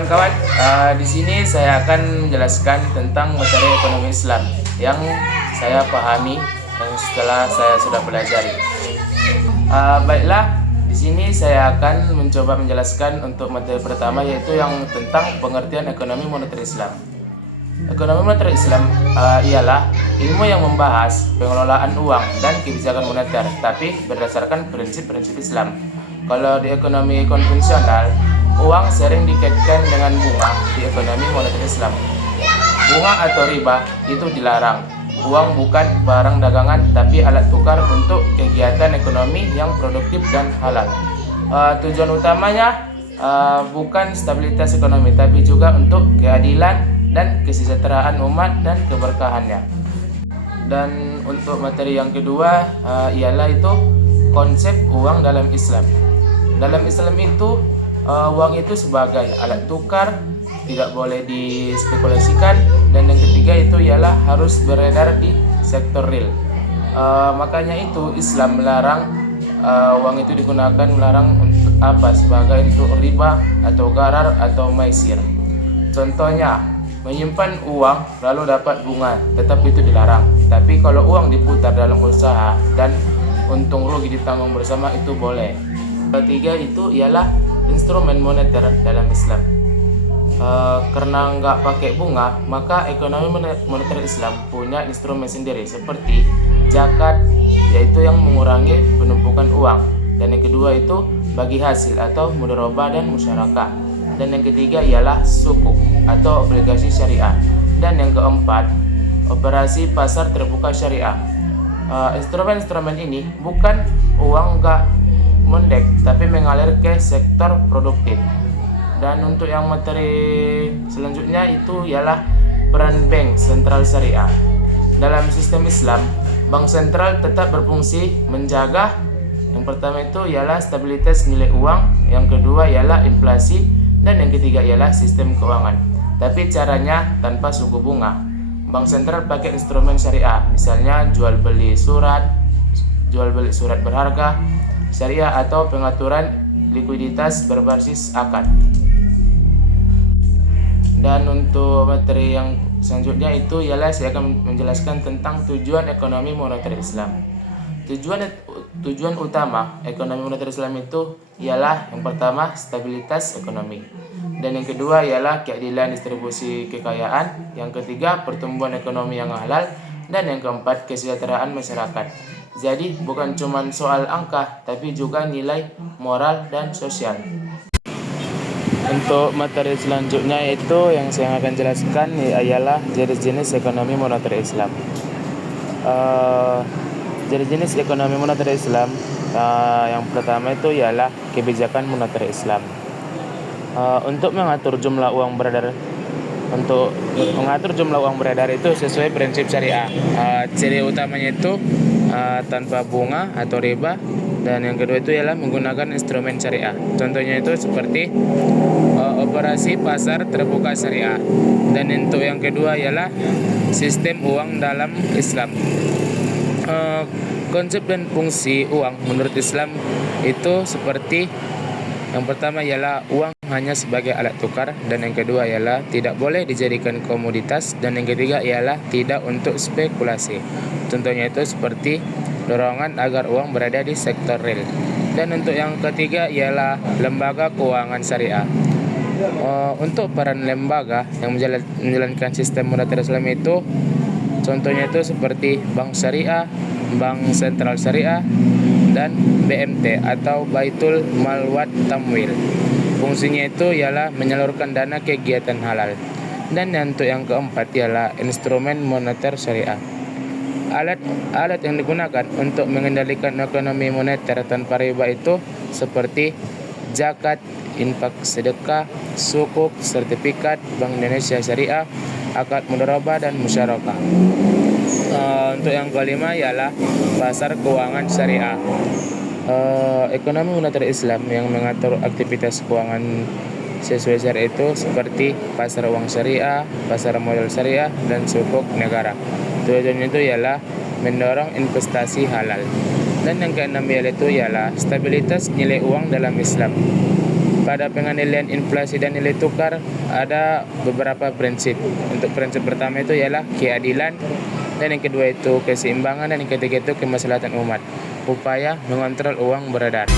kawan-kawan, di sini saya akan menjelaskan tentang materi ekonomi Islam yang saya pahami dan setelah saya sudah pelajari. Baiklah, di sini saya akan mencoba menjelaskan untuk materi pertama, yaitu yang tentang pengertian ekonomi moneter Islam. Ekonomi moneter Islam ialah ilmu yang membahas pengelolaan uang dan kebijakan moneter, tapi berdasarkan prinsip-prinsip Islam. Kalau di ekonomi konvensional, uang sering dikaitkan dengan bunga. Di ekonomi moneter Islam, bunga atau riba itu dilarang. Uang bukan barang dagangan, tapi alat tukar untuk kegiatan ekonomi yang produktif dan halal. Tujuan utamanya bukan stabilitas ekonomi, tapi juga untuk keadilan dan kesejahteraan umat dan keberkahannya. Dan untuk materi yang kedua ialah itu konsep uang dalam Islam. Dalam Islam itu uang itu sebagai alat tukar, tidak boleh dispekulasikan, dan yang ketiga itu ialah harus beredar di sektor real. Makanya itu Islam melarang uang itu digunakan, melarang untuk apa? Sebagai untuk riba atau gharar atau maisir. Contohnya, menyimpan uang lalu dapat bunga, tetap itu dilarang. Tapi kalau uang diputar dalam usaha dan untung rugi ditanggung bersama, itu boleh. Ketiga itu ialah instrumen moneter dalam Islam. Karena nggak pakai bunga, maka ekonomi moneter Islam punya instrumen sendiri seperti zakat, yaitu yang mengurangi penumpukan uang, dan yang kedua itu bagi hasil atau mudharabah dan musyarakah, dan yang ketiga ialah sukuk atau obligasi syariah, dan yang keempat operasi pasar terbuka syariah. Instrumen-instrumen ini bukan uang nggak mendek, tapi mengalir ke sektor produktif. Dan untuk yang materi selanjutnya itu ialah peran bank sentral syariah. Dalam sistem Islam, bank sentral tetap berfungsi menjaga, yang pertama itu ialah stabilitas nilai uang, yang kedua ialah inflasi, dan yang ketiga ialah sistem keuangan. Tapi caranya tanpa suku bunga. Bank sentral pakai instrumen syariah, misalnya jual beli surat berharga syariah atau pengaturan likuiditas berbasis akad. Dan untuk materi yang selanjutnya itu ialah saya akan menjelaskan tentang tujuan ekonomi moneter Islam. Tujuan utama ekonomi moneter Islam itu ialah yang pertama stabilitas ekonomi, dan yang kedua ialah keadilan distribusi kekayaan, yang ketiga pertumbuhan ekonomi yang halal, dan yang keempat kesejahteraan masyarakat. Jadi bukan cuma soal angka, tapi juga nilai moral dan sosial. Untuk materi selanjutnya itu yang saya akan jelaskan ialah jenis-jenis ekonomi moneter Islam. Jenis-jenis ekonomi moneter Islam yang pertama itu ialah kebijakan moneter Islam. Untuk mengatur jumlah uang beredar itu sesuai prinsip syariah. Ciri utamanya itu tanpa bunga atau riba, dan yang kedua itu ialah menggunakan instrumen syariah. Contohnya itu seperti operasi pasar terbuka syariah, dan untuk yang kedua ialah sistem uang dalam Islam. Konsep dan fungsi uang menurut Islam itu seperti yang pertama ialah uang hanya sebagai alat tukar, dan yang kedua ialah tidak boleh dijadikan komoditas, dan yang ketiga ialah tidak untuk spekulasi. Contohnya itu seperti dorongan agar uang berada di sektor real. Dan untuk yang ketiga ialah lembaga keuangan syariah. Untuk peran lembaga yang menjalankan sistem moneter Islam itu contohnya itu seperti bank syariah, bank sentral syariah, dan BMT atau Baitul Mal wa Tamwil. Fungsinya itu ialah menyalurkan dana kegiatan halal. Dan untuk yang keempat ialah instrumen moneter syariah. Alat yang digunakan untuk mengendalikan ekonomi moneter tanpa riba itu seperti zakat, infak sedekah, sukuk, sertifikat Bank Indonesia Syariah, akad mudharabah, dan musyarakah. Untuk yang kelima ialah pasar keuangan syariah. Ekonomi moneter Islam yang mengatur aktivitas keuangan sesuai syariah itu seperti pasar uang syariah, pasar modal syariah, dan sukuk negara. Tujuannya itu ialah mendorong investasi halal. Dan yang keenam yaitu ialah stabilitas nilai uang dalam Islam. pada pengendalian inflasi dan nilai tukar ada beberapa prinsip. Untuk prinsip pertama itu ialah keadilan, dan yang kedua itu keseimbangan, dan yang ketiga itu kemaslahatan umat. Upaya mengontrol uang beredar.